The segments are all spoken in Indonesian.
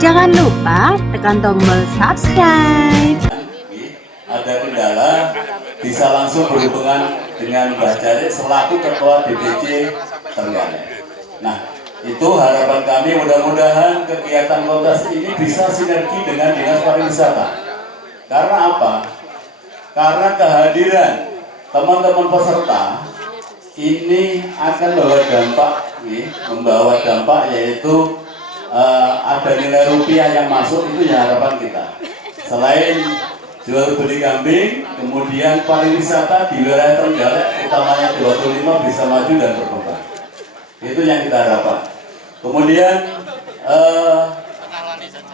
Jangan lupa tekan tombol subscribe. Ada kendala, bisa langsung berhubungan dengan Mbak Jari selaku Ketua DPC Trenggalek. Nah, itu harapan kami, mudah-mudahan kegiatan kontes ini bisa sinergi dengan Dinas Pariwisata. Karena apa? Karena kehadiran teman-teman peserta ini akan membawa dampak yaitu ada nilai rupiah yang masuk, itu ya harapan kita. Selain jual beli kambing, kemudian pariwisata di wilayah Trenggalek, utamanya di Watu Lima bisa maju dan berkembang. Itu yang kita harapkan. Kemudian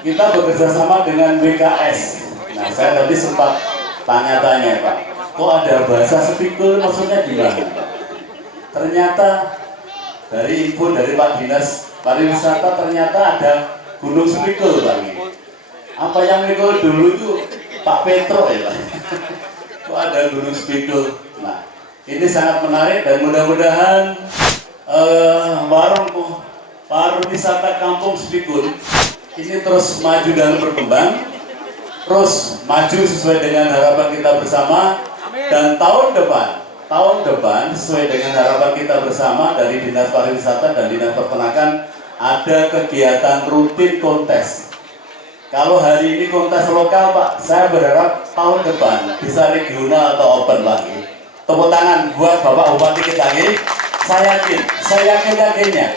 kita bekerja sama dengan BKS. Nah, saya tadi sempat tanya-tanya, Pak, kok ada bahasa sepikul, maksudnya gimana? Ternyata dari info dari Pak Dinas Pariwisata, ternyata ada Gunung Sepikul, Pak. Apa yang mikul dulu itu Pak Petro ya, Pak. Kok ada Gunung Sepikul? Nah, ini sangat menarik dan mudah-mudahan warung pariwisata Kampung Sepikul ini terus maju dan berkembang, terus maju sesuai dengan harapan kita bersama, dan tahun depan sesuai dengan harapan kita bersama dari Dinas Pariwisata dan Dinas Peternakan ada kegiatan rutin kontes. Kalau hari ini kontes lokal, Pak, saya berharap tahun depan bisa regional atau open lagi. Tepuk tangan buat Bapak Bupati kita ini. Saya yakinnya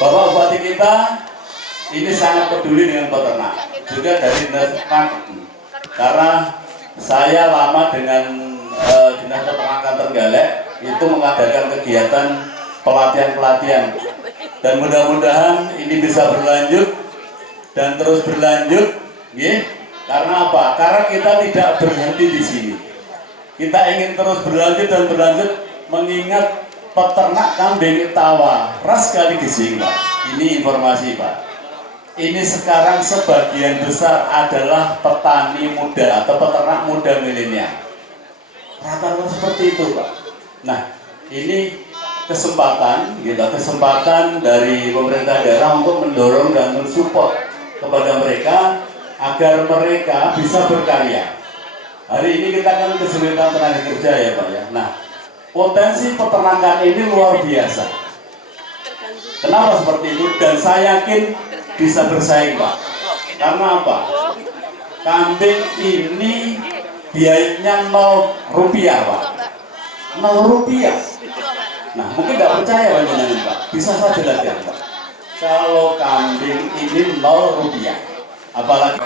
Bapak Bupati kita ini sangat peduli dengan peternak, juga dari Dinas Peternakan. Karena saya lama dengan Dinas Peternakan Trenggalek itu mengadakan kegiatan pelatihan, dan mudah-mudahan ini bisa berlanjut dan terus berlanjut, ya. Karena apa? Karena kita tidak berhenti di sini. Kita ingin terus berlanjut dan berlanjut, mengingat peternak kambing tawa ras kali gesing, Pak. Ini informasi, Pak. Ini sekarang sebagian besar adalah petani muda atau peternak muda milenial. Rata-rata seperti itu, Pak. Nah, ini kesempatan dari pemerintah daerah untuk mendorong dan mensupport kepada mereka agar mereka bisa berkarya. Hari ini kita kan kesulitan tenaga kerja ya, Pak ya. Nah, potensi peternakan ini luar biasa. Kenapa seperti itu? Dan saya yakin bisa bersaing, Pak. Karena apa? Kambing ini biayanya 0 rupiah, Pak. 0 rupiah. Nah, mungkin nggak percaya panjenengan, Pak. Bisa saya jelaskan, Pak. Kalau kambing ini 0 rupiah, apalagi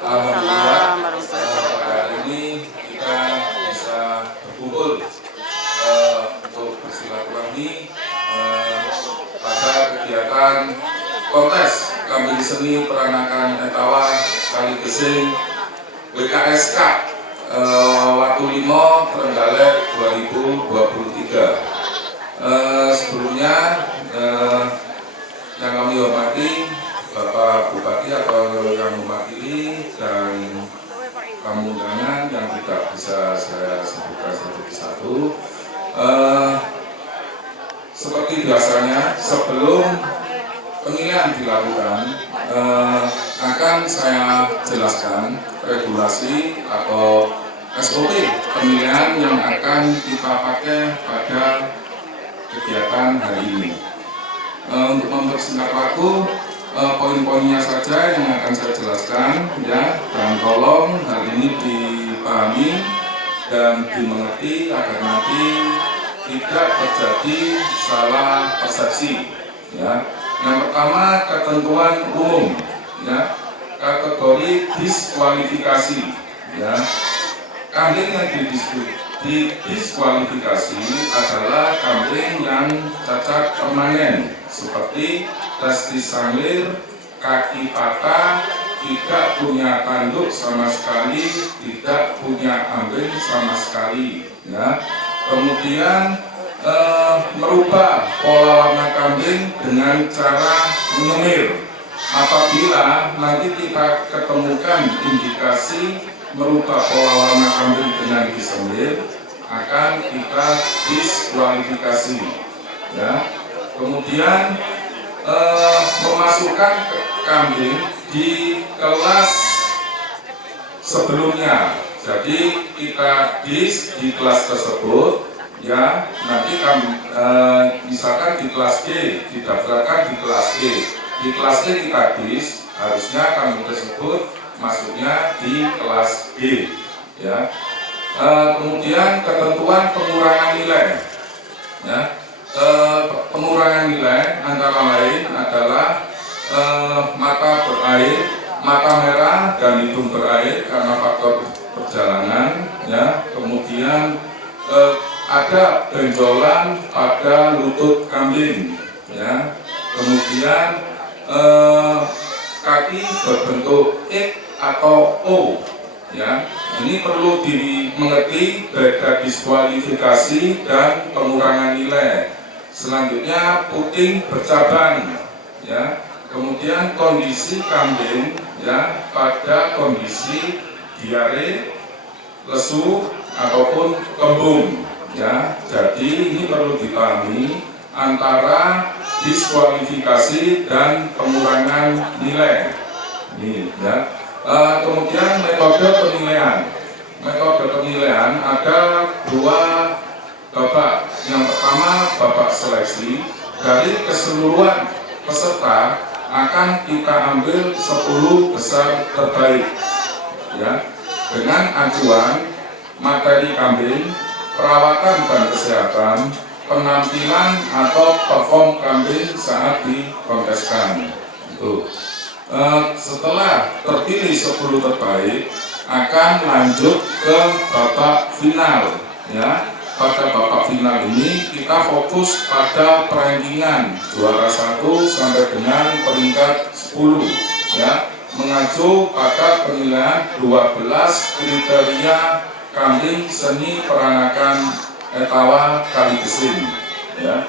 Alhamdulillah, hari ini kita bisa berkumpul untuk bersilaturahmi pada kegiatan kontes kambing seni peranakan etawa kali gesing WKSK Watu Lima Trenggalek 2023. Sebelumnya yang kami hormati Bapak Bupati atau yang mewakili dan tamu undangan yang tidak bisa saya sebutkan satu persatu. Seperti biasanya, sebelum pemilihan dilakukan, akan saya jelaskan regulasi atau SOP pemilihan yang akan kita pakai pada kegiatan hari ini. Untuk mempersingkat waktu, poin-poinnya saja yang akan saya jelaskan, ya, dan tolong hal ini dipahami dan dimengerti agar nanti tidak terjadi salah persepsi. Ya. Yang pertama, ketentuan umum, ya, kategori diskualifikasi. Ya. Kambing yang didiskualifikasi adalah kambing yang cacat permanen seperti testis sanglir, kaki patah, tidak punya tanduk sama sekali, tidak punya ambing sama sekali. Ya. Kemudian merubah pola warna kambing dengan cara menyemir. Apabila nanti kita ketemukan indikasi merubah pola warna kambing dengan disemir, akan kita diskualifikasi. Ya. Kemudian memasukkan kambing di kelas sebelumnya. Jadi kita di kelas tersebut, ya nanti misalkan di kelas D didaftarkan di kelas D. Di kelas D kita harusnya kambing tersebut masuknya di kelas D, ya. Kemudian ketentuan pengurangan nilai, ya. Pengurangan nilai antara lain adalah mata berair, mata merah dan hidung berair karena faktor perjalanan, ya. Kemudian ada benjolan pada lutut kambing, ya. Kemudian kaki berbentuk X atau O, ya. Ini perlu dimengerti beda diskualifikasi dan pengurangan nilai. Selanjutnya puting bercabang, ya. Kemudian kondisi kambing, ya, pada kondisi diare, lesu ataupun kembung, ya. Jadi ini perlu dipahami antara diskualifikasi dan pengurangan nilai. Ini, ya. Kemudian metode penilaian. Metode penilaian ada dua babak. Yang pertama babak seleksi. Dari keseluruhan peserta akan kita ambil 10 besar terbaik, ya, dengan acuan materi kambing, perawatan dan kesehatan, penampilan atau perform kambing saat dikonteskan. Itu. Setelah terpilih 10 terbaik, akan lanjut ke babak final, ya. Pada babak final ini kita fokus pada perankingan juara 1 sampai dengan peringkat 10, ya, mengacu pada penilaian 12 kriteria kambing seni peranakan etawa Kaligesin, ya.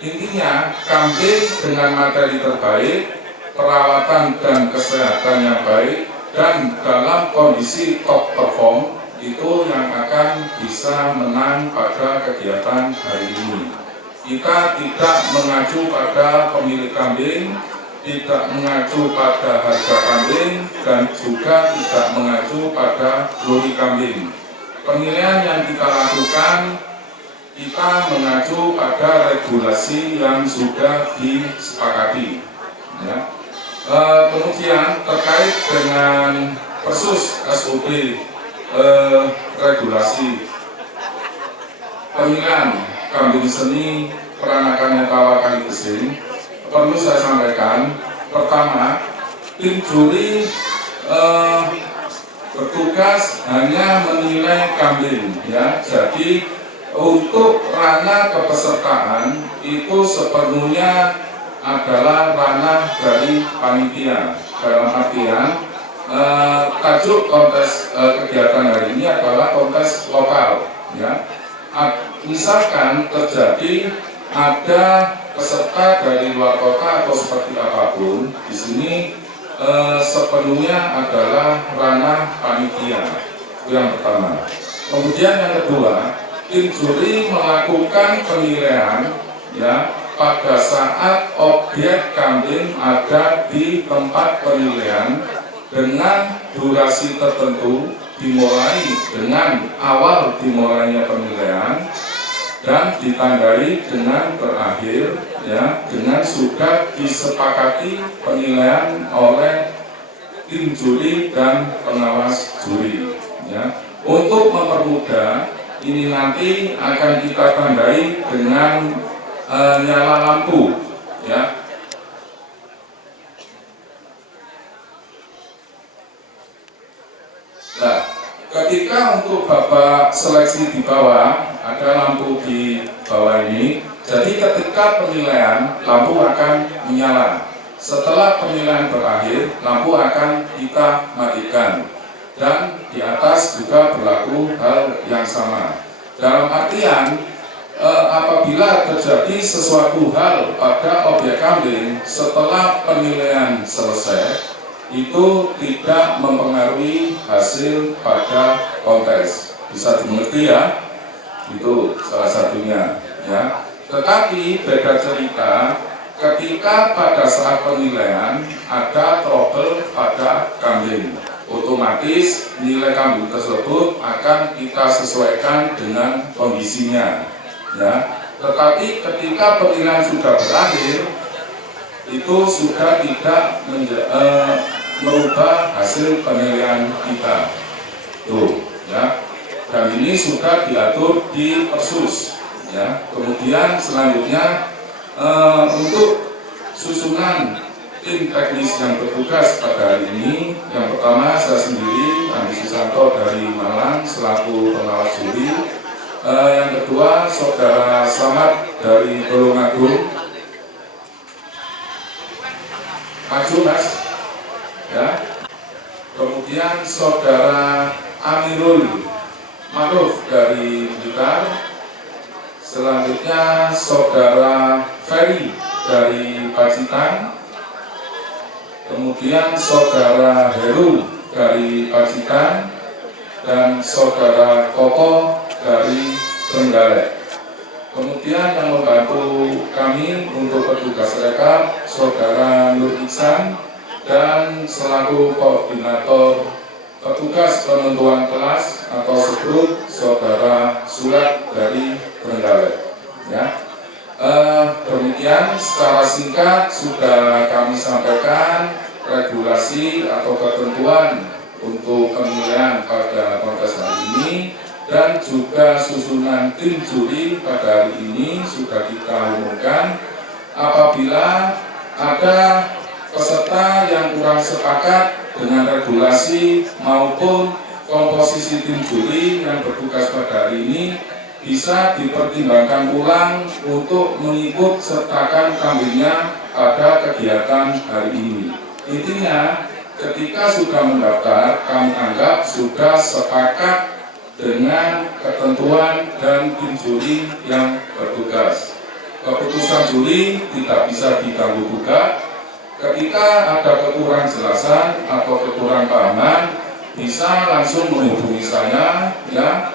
Intinya kambing dengan materi terbaik, perawatan dan kesehatan yang baik, dan dalam kondisi top perform itu yang akan bisa menang pada kegiatan hari ini. Kita tidak mengacu pada pemilik kambing, tidak mengacu pada harga kambing, dan juga tidak mengacu pada lori kambing. Penilaian yang kita lakukan, kita mengacu pada regulasi yang sudah disepakati, ya. Kemudian terkait dengan Persus SOP regulasi pemilihan kambing seni peranakan etawa Kaligesin, perlu saya sampaikan, pertama, tim juri bertugas hanya menilai kambing, ya. Jadi untuk ranah kepesertaan itu sepenuhnya adalah ranah dari panitia. Dalam artian tajuk kontes kegiatan hari ini adalah kontes lokal, ya. Misalkan terjadi ada peserta dari luar kota atau seperti apapun, di sini sepenuhnya adalah ranah panitia. Itu yang pertama. Kemudian yang kedua, tim juri melakukan penilaian, ya, pada saat objek kambing ada di tempat penilaian dengan durasi tertentu, dimulai dengan awal dimulainya penilaian dan ditandai dengan berakhir, ya, dengan sudah disepakati penilaian oleh tim juri dan pengawas juri, ya. Untuk mempermudah, ini nanti akan kita tandai dengan nyala lampu, ya. Nah, ketika untuk babak seleksi di bawah, ada lampu di bawah ini, jadi ketika penilaian, lampu akan menyala. Setelah penilaian berakhir, lampu akan kita matikan. Dan di atas juga berlaku hal yang sama. Dalam artian, apabila terjadi sesuatu hal pada objek kambing setelah penilaian selesai, itu tidak mempengaruhi hasil pada kontes. Bisa dimengerti, ya? Itu salah satunya, ya. Tetapi beda cerita ketika pada saat penilaian ada trouble pada kambing, otomatis nilai kambing tersebut akan kita sesuaikan dengan kondisinya, ya. Tetapi ketika penilaian sudah berakhir, itu sudah tidak merubah hasil penilaian kita, tuh, ya. Dan ini sudah diatur di Persus, ya. Kemudian selanjutnya untuk susunan tim teknis yang bertugas pada hari ini, yang pertama saya sendiri, Andi Susanto dari Malang selaku pengawas juri. Yang kedua Saudara Samad dari Tulungagung. Maju Mas, ya. Kemudian Saudara Amirul Ma'ruf dari Blitar. Selanjutnya Saudara Ferry dari Pacitan, kemudian Saudara Heru dari Pacitan, dan Saudara Koko dari Trenggalek. Kemudian yang membantu kami untuk petugas rekap Saudara Nur Iksan, dan selaku koordinator petugas penentuan kelas atau sebrut Saudara Surat dari Trenggalek, ya. Demikian secara singkat sudah kami sampaikan regulasi atau ketentuan untuk penilaian pada kontes hari ini, dan juga susunan tim juri pada hari ini sudah kita umumkan. Apabila ada peserta yang kurang sepakat dengan regulasi maupun komposisi tim juri yang bertugas pada hari ini, bisa dipertimbangkan ulang untuk mengikut sertakan kambingnya pada kegiatan hari ini. Intinya, ketika sudah mendaftar, kami anggap sudah sepakat dengan ketentuan dan tim juri yang bertugas. Keputusan juri tidak bisa diganggu gugat. Ketika ada kekurang jelasan atau kekurang pahaman, bisa langsung menghubungi saya, ya.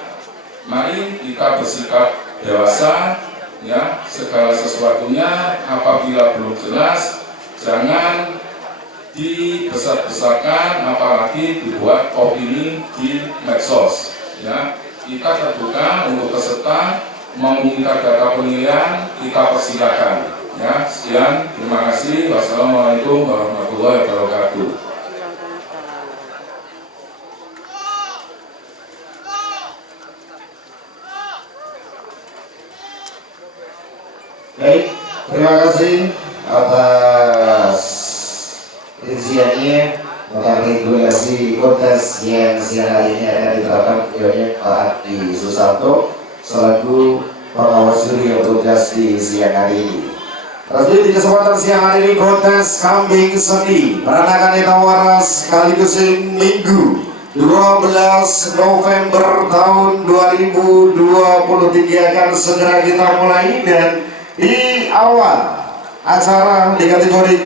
Mari kita bersikap dewasa, ya. Segala sesuatunya apabila belum jelas, jangan dibesar-besarkan, apalagi dibuat opini di medsos, ya. Kita terbuka untuk peserta mau minta data penilaian, kita persilakan, ya. Sekian, terima kasih. Wassalamualaikum warahmatullahi wabarakatuh. Baik, terima kasih atas rinciannya tentang regulasi kontes yang siang hari ini akan diterapkan oleh Pak Andi Susanto selaku pengawas juri yang bertugas di siang hari ini. Resmi di kesempatan siang hari ini kontes kambing seni peranakan Eta Waras sekaligus Minggu 12 November tahun 2023 akan segera kita mulai, dan di awal acara di kategori